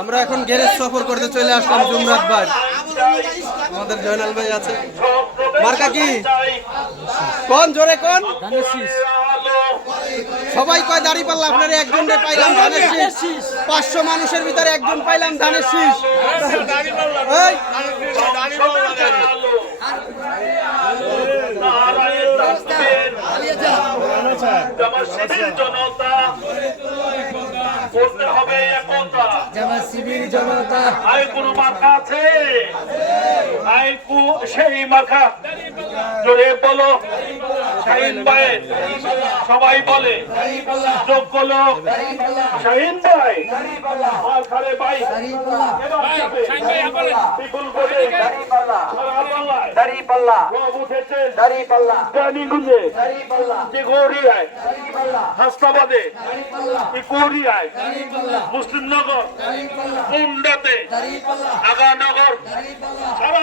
আমরা এখন গ্যারেজ সফর করতে চলে আসলাম জুমরাত ভাই আমাদের জয়নাল ভাই আছে। মার্কা কি? কোন? জোরে কোন? সবাই কয় দাড়ি পাল্লা আপনার একজন পাইলাম ধানের শীষ। পাঁচশো মানুষের ভিতরে একজন পাইলাম ধানের শীষ। জনতা করতে হবে একতা। জামা জনতা। আই কোন মার্কা আছে? আই কু সেই মার্কা জোরে বলো। শাহিন ভাই সবাই বলে। যোগ্য লোক। শাহিন ভাই মার্কারে ভাই। বিপুল বলে সারা বাংলায় রব উঠেছে রানীগঞ্জে পাল্লা। হাসনাবাদে। ইকুরিয়ায় মুসলিমনগর মুন্ডাতে আগানগর। সারা